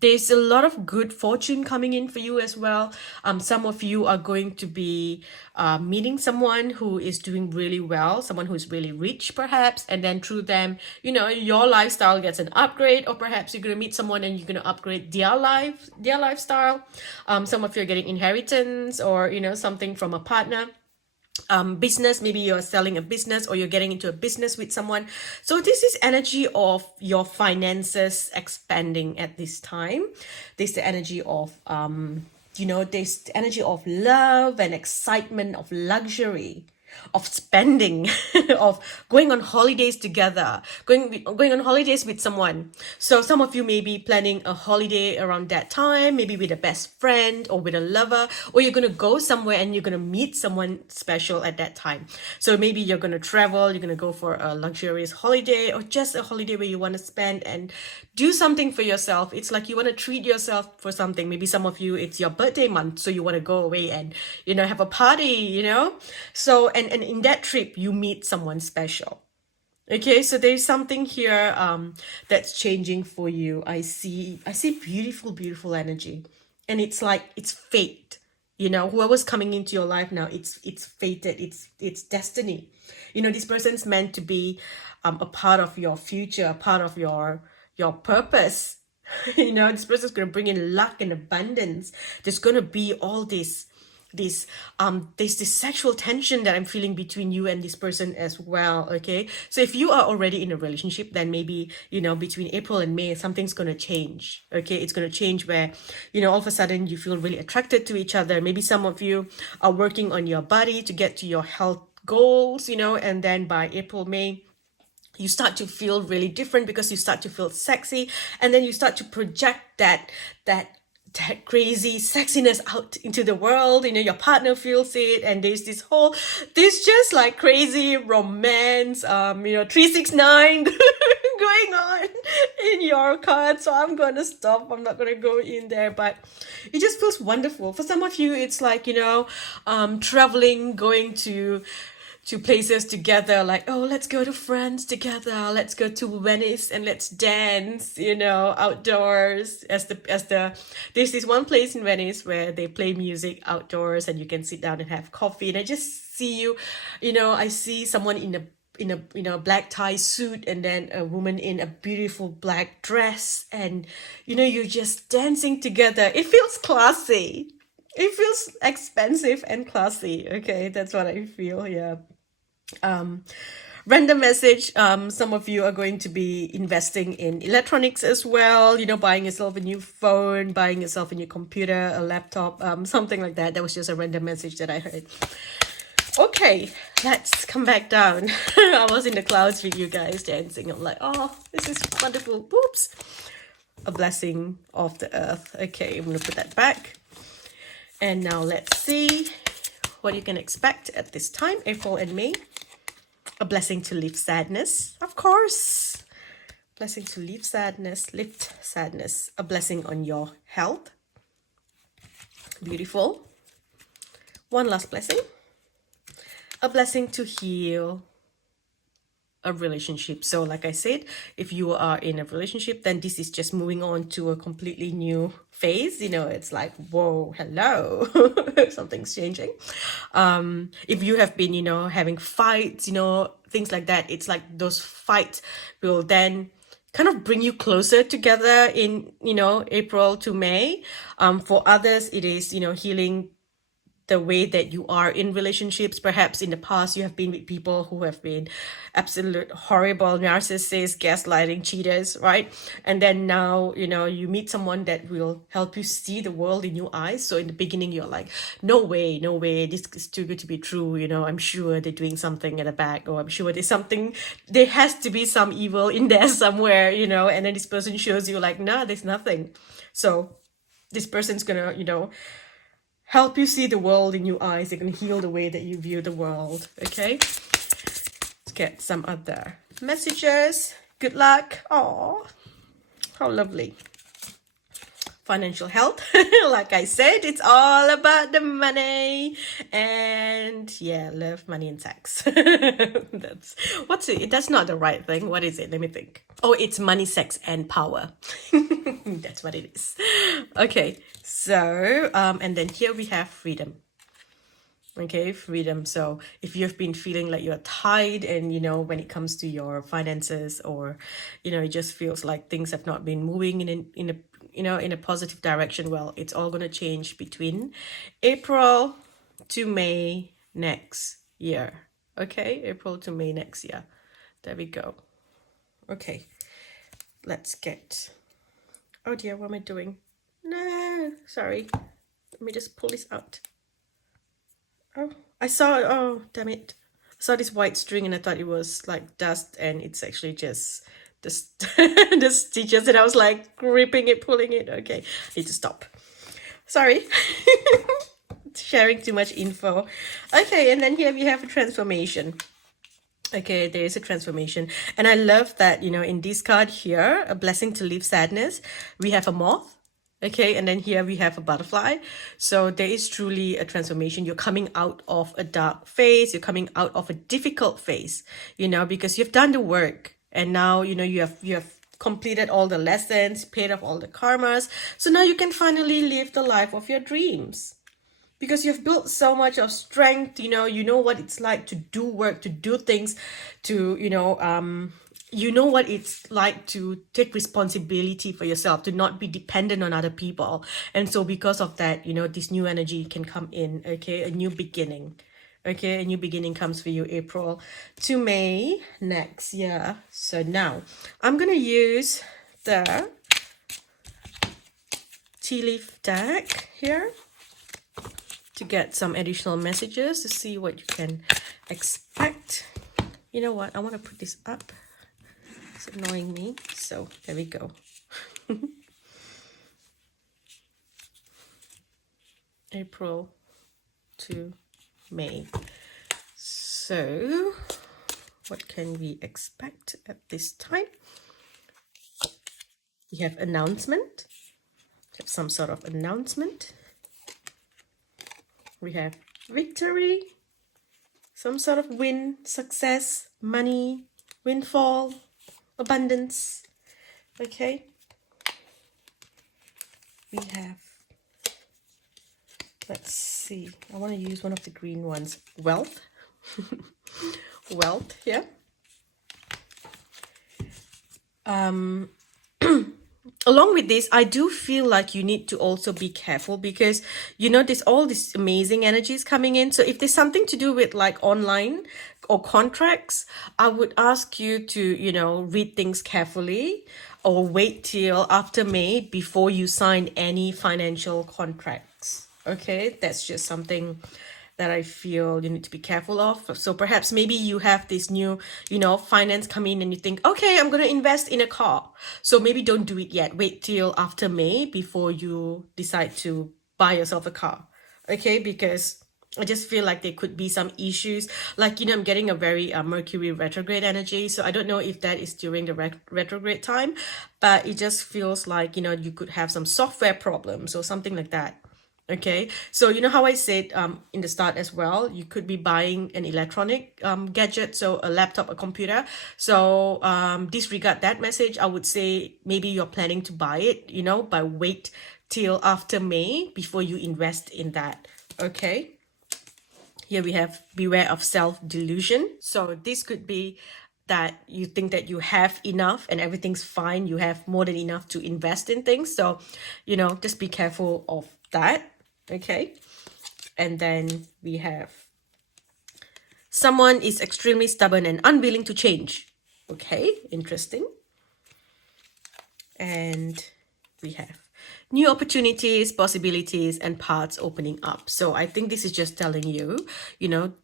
There's a lot of good fortune coming in for you as well. Some of you are going to be meeting someone who is doing really well, someone who is really rich perhaps, and then through them, your lifestyle gets an upgrade, or perhaps you're going to meet someone and you're going to upgrade their lifestyle. Some of you are getting inheritance or, something from a partner. Business, maybe you're selling a business or you're getting into a business with someone. So this is energy of your finances expanding at this time. There's the energy of there's the energy of love and excitement, of luxury. of spending, of going on holidays together, going on holidays with someone. So some of you may be planning a holiday around that time, maybe with a best friend or with a lover, or you're gonna go somewhere and you're gonna meet someone special at that time. So maybe you're gonna travel, you're gonna go for a luxurious holiday, or just a holiday where you want to spend and do something for yourself. It's like you want to treat yourself for something. Maybe some of you, it's your birthday month, so you want to go away and, have a party, So, and in that trip, you meet someone special. Okay, so there's something here that's changing for you. I see beautiful, beautiful energy. And it's like it's fate. Whoever's coming into your life now, it's fated, it's destiny. This person's meant to be a part of your future, a part of your purpose. This person's gonna bring in luck and abundance. There's gonna be all there's this sexual tension that I'm feeling between you and this person as well. Okay, so if you are already in a relationship, then maybe between April and May something's gonna change. Okay, it's gonna change where all of a sudden you feel really attracted to each other. Maybe some of you are working on your body to get to your health goals, and then by April, May, you start to feel really different because you start to feel sexy, and then you start to project that crazy sexiness out into the world. Your partner feels it, and there's this just like crazy romance 369 going on in your card. So I'm gonna stop, I'm not gonna go in there, but it just feels wonderful. For some of you, it's like traveling, going to places together, like, oh, let's go to France together, let's go to Venice and let's dance, outdoors. There's this one place in Venice where they play music outdoors and you can sit down and have coffee, and I just see I see someone in a black tie suit, and then a woman in a beautiful black dress, and you're just dancing together. It feels classy. It feels expensive and classy. Okay, that's what I feel. Yeah. Random message. Some of you are going to be investing in electronics as well, buying yourself a new phone, buying yourself a new computer, a laptop, something like that. That was just a random message that I heard. Okay, let's come back down. I was in the clouds with you guys dancing. I'm like, oh, this is wonderful. Whoops. A blessing of the earth. Okay, I'm gonna put that back. And now let's see what you can expect at this time, April and May. A blessing to lift sadness, of course. Blessing to lift sadness. A blessing on your health. Beautiful. One last blessing. A blessing to heal a relationship. So like I said, if you are in a relationship, then this is just moving on to a completely new phase. It's like, whoa, hello. Something's changing. If you have been having fights, things like that, it's like those fights will then kind of bring you closer together in April to May. For others, it is healing the way that you are in relationships. Perhaps in the past you have been with people who have been absolute horrible narcissists, gaslighting, cheaters, right? And then now you meet someone that will help you see the world in new eyes. So in the beginning you're like, no way, this is too good to be true. I'm sure they're doing something at the back, or I'm sure there has to be some evil in there somewhere, and then this person shows you like, nah, there's nothing. So this person's gonna help you see the world in new eyes. They can heal the way that you view the world. Okay, let's get some other messages. Good luck. Oh, how lovely. Financial health. Like I said, it's all about the money, and yeah, love, money, and sex. What's it? That's not the right thing. What is it? Let me think. Oh, it's money, sex, and power. That's what it is. Okay, so and then here we have freedom. Okay, freedom. So if you've been feeling like you're tied, and when it comes to your finances, or it just feels like things have not been moving in a positive direction, well, it's all going to change between April to May next year. Okay, April to May next year. There we go. Okay, let's get, oh dear, what am I doing? No, sorry, let me just pull this out. Oh, I saw it. Oh, damn it. saw this white string and I thought it was like dust, and it's actually just the stitches, and I was like gripping it, pulling it. Okay, need to stop. Sorry. Sharing too much info. Okay, and then here we have a transformation. Okay, there is a transformation. And I love that, in this card here, a blessing to leave sadness, we have a moth. Okay, and then here we have a butterfly. So there is truly a transformation. You're coming out of a dark phase. You're coming out of a difficult phase, because you've done the work. And now, you have completed all the lessons, paid off all the karmas. So now you can finally live the life of your dreams. Because you've built so much of strength, you know what it's like to do work, to do things, to, you know what it's like to take responsibility for yourself, to not be dependent on other people. And so because of that, this new energy can come in, okay? A new beginning, okay? A new beginning comes for you April to May next year. So now I'm going to use the tea leaf deck here to get some additional messages, to see what you can expect. You know what? I want to put this up. It's annoying me. So there we go. April to May. So what can we expect at this time? We have announcement. We have some sort of announcement. We have victory, some sort of win, success, money, windfall, abundance. Okay. We have, let's see, I want to use one of the green ones, wealth. Wealth here. Along with this, I do feel like you need to also be careful, because there's all these amazing energies coming in. So if there's something to do with like online or contracts, I would ask you to read things carefully, or wait till after May before you sign any financial contracts. Okay, that's just something that I feel you need to be careful of. So perhaps maybe you have this new, finance come in, and you think, okay, I'm going to invest in a car. So maybe don't do it yet. Wait till after May before you decide to buy yourself a car. Okay, because I just feel like there could be some issues. Like, I'm getting a very Mercury retrograde energy. So I don't know if that is during the retrograde time, but it just feels like, you could have some software problems or something like that. Okay, so you know how I said in the start as well, you could be buying an electronic gadget, so a laptop, a computer. So disregard that message. I would say maybe you're planning to buy it, but wait till after May before you invest in that. Okay, here we have beware of self-delusion. So this could be that you think that you have enough and everything's fine. You have more than enough to invest in things. So, just be careful of that. Okay, and then we have someone is extremely stubborn and unwilling to change. Okay, interesting. And we have new opportunities, possibilities, and paths opening up. So I think this is just telling you,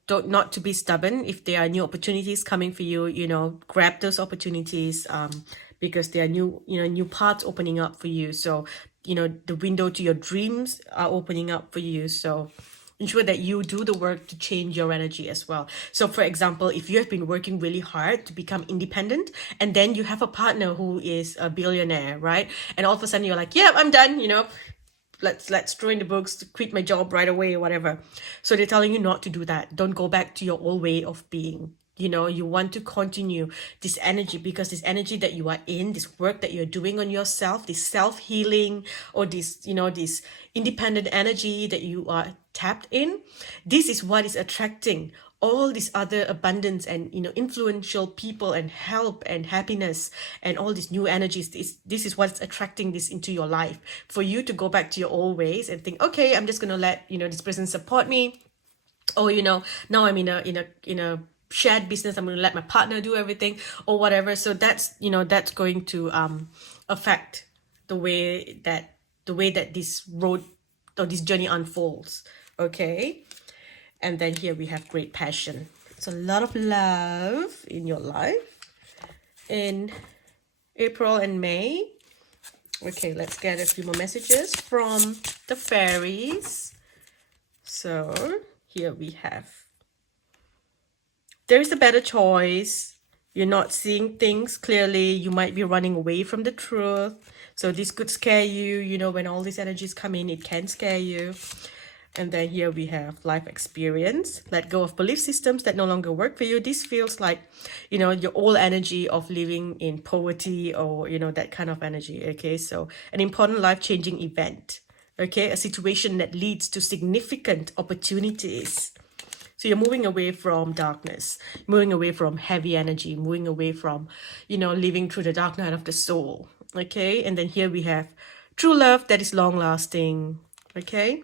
don't not to be stubborn. If there are new opportunities coming for you, grab those opportunities, because there are new paths opening up for you. So the window to your dreams are opening up for you. So ensure that you do the work to change your energy as well. So for example, if you have been working really hard to become independent, and then you have a partner who is a billionaire, right? And all of a sudden you're like, yeah, I'm done, let's throw in the books, to quit my job right away or whatever. So they're telling you not to do that. Don't go back to your old way of being. You want to continue this energy, because this energy that you are in, this work that you're doing on yourself, this self-healing, or this, this independent energy that you are tapped in, this is what is attracting all this other abundance and, influential people and help and happiness and all these new energies. This is what's attracting this into your life, for you to go back to your old ways and think, okay, I'm just going to let, this person support me. Or, now I'm in a shared business, I'm going to let my partner do everything or whatever. So that's that's going to affect the way that this road or this journey unfolds. Okay, and then here we have great passion. It's a lot of love in your life in April and May. Okay, let's get a few more messages from the fairies. So here we have, there is a better choice. You're not seeing things clearly. You might be running away from the truth. So this could scare you. You know, when all these energies come in, it can scare you. And then here we have life experience. Let go of belief systems that no longer work for you. This feels like, you know, your old energy of living in poverty, or, you know, that kind of energy. Okay, so an important life-changing event. Okay, a situation that leads to significant opportunities. So you're moving away from darkness, moving away from heavy energy, moving away from, you know, living through the dark night of the soul. Okay, and then here we have true love that is long lasting. Okay,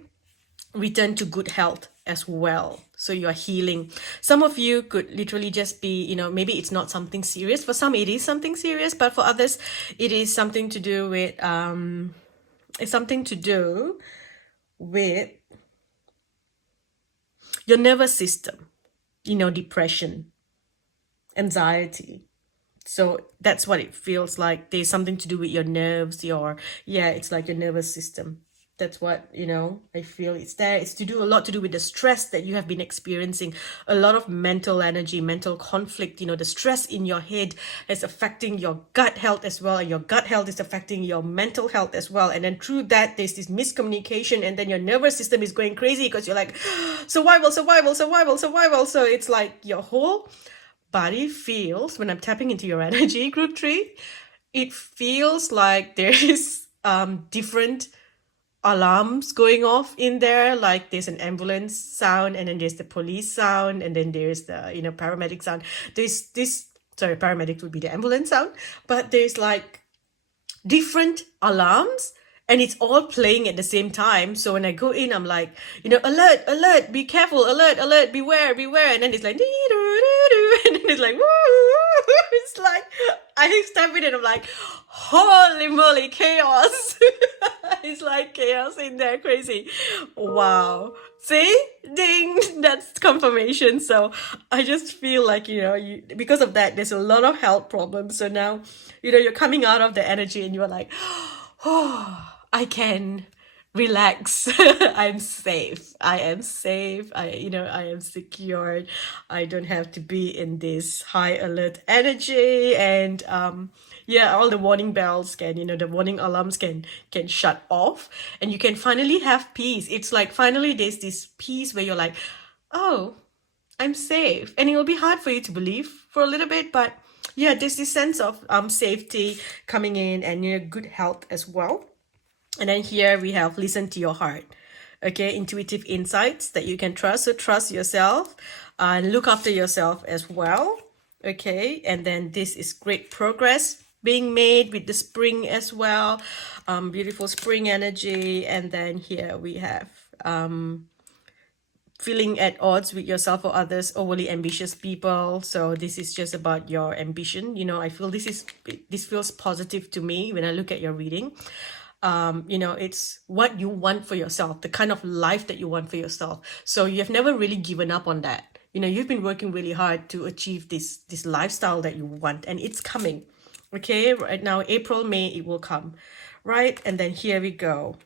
return to good health as well. So you are healing. Some of you could literally just be, you know, maybe it's not something serious. For some, it is something serious, but for others, it is something to do with, it's something to do with your nervous system, you know, depression, anxiety. So that's what it feels like. There's something to do with your nerves, yeah, it's like your nervous system. That's what, you know, I feel it's there. It's to do a lot to do with the stress that you have been experiencing, a lot of mental energy, mental conflict. You know, the stress in your head is affecting your gut health as well, and your gut health is affecting your mental health as well. And then through that, there's this miscommunication, and then your nervous system is going crazy because you're like, survival, survival, survival, survival. So it's like your whole body feels, when I'm tapping into your energy, group 3, it feels like there is different alarms going off in there. Like there's an ambulance sound, and then there's the police sound, and then there's the, you know, paramedic sound. There's this, sorry, paramedic would be the ambulance sound, but there's like different alarms, and it's all playing at the same time. So when I go in, I'm like, you know, alert, alert, be careful, alert, alert, beware, beware. And then it's like, and then it's like, woo. It's like, I step in and I'm like, holy moly, chaos. It's like chaos in there, crazy. Wow. See? Ding! That's confirmation. So I just feel like, you know, because of that, there's a lot of health problems. So now, you know, you're coming out of the energy and you're like, oh, I can relax. I'm safe. I am safe. I am secured. I don't have to be in this high alert energy. And yeah, all the warning bells can, you know, the warning alarms can shut off, and you can finally have peace. It's like finally there's this peace where you're like, oh, I'm safe. And it will be hard for you to believe for a little bit, but yeah, there's this sense of safety coming in, and, you know, good health as well. And then here we have listen to your heart. Okay, intuitive insights that you can trust. So trust yourself and look after yourself as well. Okay, and then this is great progress being made with the spring as well. Beautiful spring energy. And then here we have feeling at odds with yourself or others, overly ambitious people. So this is just about your ambition. You know, I feel this feels positive to me when I look at your reading. You know, it's what you want for yourself, the kind of life that you want for yourself. So you have never really given up on that. You know, you've been working really hard to achieve this lifestyle that you want, and it's coming. Okay, right now, April, May, it will come, right? And then here we go.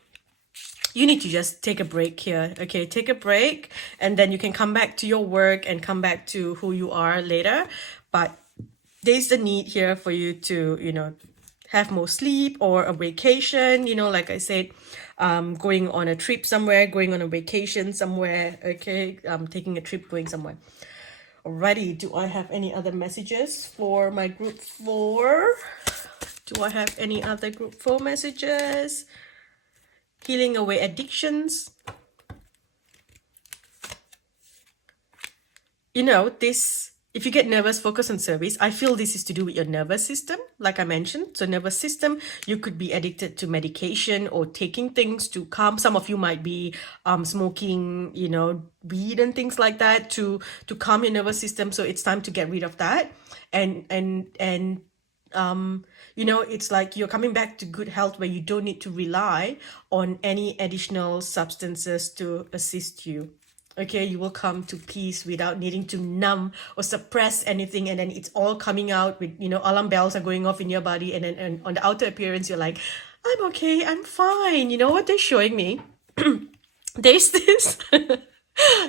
You need to just take a break here. Okay, take a break, and then you can come back to your work and come back to who you are later. But there's the need here for you to, you know, have more sleep or a vacation, you know, like I said, going on a trip somewhere, going on a vacation somewhere. Okay, taking a trip, going somewhere. Alrighty, do I have any other messages for my group 4? Do I have any other group 4 messages? Healing away addictions. You know, this, if you get nervous, focus on service. I feel this is to do with your nervous system, like I mentioned. So nervous system, you could be addicted to medication or taking things to calm. Some of you might be smoking, you know, weed and things like that to calm your nervous system. So it's time to get rid of that. And you know, it's like you're coming back to good health where you don't need to rely on any additional substances to assist you. Okay, you will come to peace without needing to numb or suppress anything, and then it's all coming out with, alarm bells are going off in your body, and then and on the outer appearance, you're like, I'm okay, I'm fine. You know what they're showing me? There's this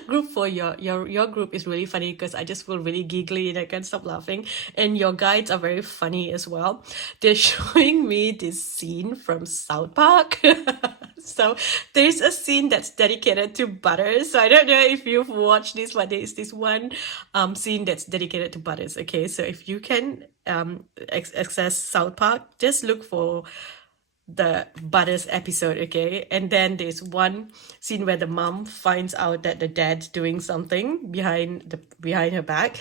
group for your group is really funny because I just feel really giggly and I can't stop laughing. And your guides are very funny as well. They're showing me this scene from South Park. So there's a scene that's dedicated to Butters. So I don't know if you've watched this, but there's this one scene that's dedicated to Butters. Okay, so if you can access South Park, just look for the Butters episode, okay? And then there's one scene where the mom finds out that the dad's doing something behind her back,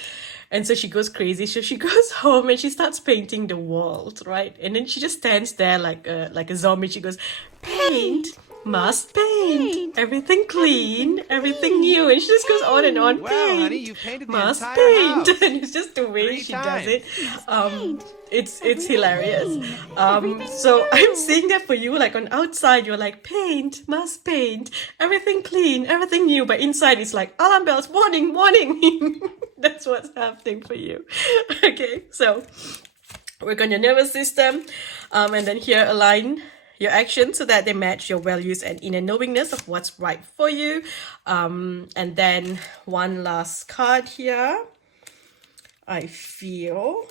and so she goes crazy. So she goes home and she starts painting the walls, right? And then she just stands there like a zombie. She goes, paint, must paint, everything clean, everything new, and she just goes on and on. Wow, paint, honey, you painted the must entire paint, house. and it's just the way 3 she times. does it. It's hilarious. So I'm seeing that for you, like on outside you're like paint, must paint, everything clean, everything new, but inside it's like alarm bells, warning, warning. That's what's happening for you. Okay, so work on your nervous system, and then here align your actions so that they match your values and inner knowingness of what's right for you. And then one last card here. I feel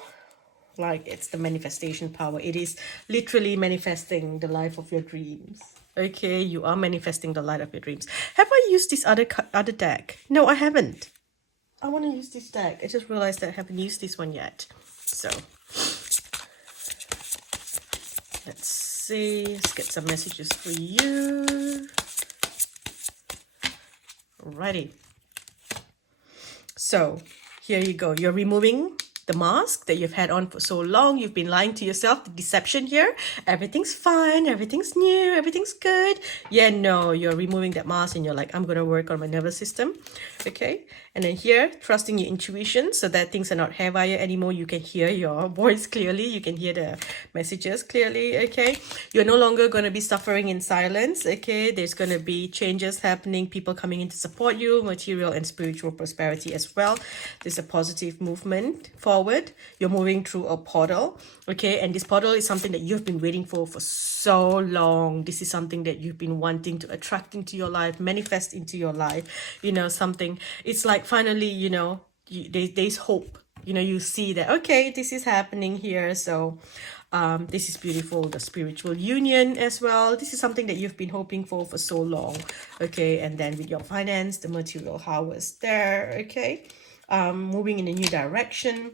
like it's the manifestation power. It is literally manifesting the life of your dreams. Okay, you are manifesting the light of your dreams. Have I used this other deck? No, I haven't. I want to use this deck. I just realized that I haven't used this one yet. So let's see. Let's get some messages for you. Alrighty. So here you go. You're removing the mask that you've had on for so long. You've been lying to yourself. The deception here. Everything's fine. Everything's new. Everything's good. Yeah, no, you're removing that mask and you're like, I'm going to work on my nervous system. Okay. And then here, trusting your intuition so that things are not haywire anymore. You can hear your voice clearly. You can hear the messages clearly. Okay. You're no longer going to be suffering in silence. Okay. There's going to be changes happening. People coming in to support you. Material and spiritual prosperity as well. There's a positive movement forward. You're moving through a portal. Okay. And this portal is something that you've been waiting for so long. This is something that you've been wanting to attract into your life, manifest into your life. You know, something, it's like finally, you know, there's hope. You know, you see that, okay, this is happening here. So this is beautiful. The spiritual union as well. This is something that you've been hoping for so long. Okay. And then with your finance, the material harvest there. Okay. Moving in a new direction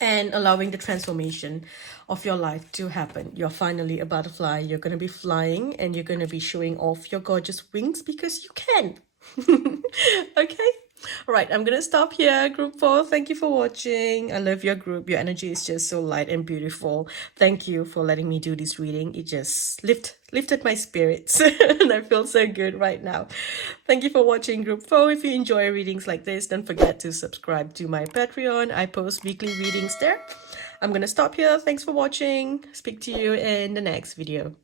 and allowing the transformation of your life to happen. You're finally a butterfly. You're going to be flying and you're going to be showing off your gorgeous wings because you can. Okay. All right, I'm going to stop here. Group 4, thank you for watching. I love your group. Your energy is just so light and beautiful. Thank you for letting me do this reading. It just lifted my spirits and I feel so good right now. Thank you for watching Group 4. If you enjoy readings like this, don't forget to subscribe to my Patreon. I post weekly readings there. I'm going to stop here. Thanks for watching. Speak to you in the next video.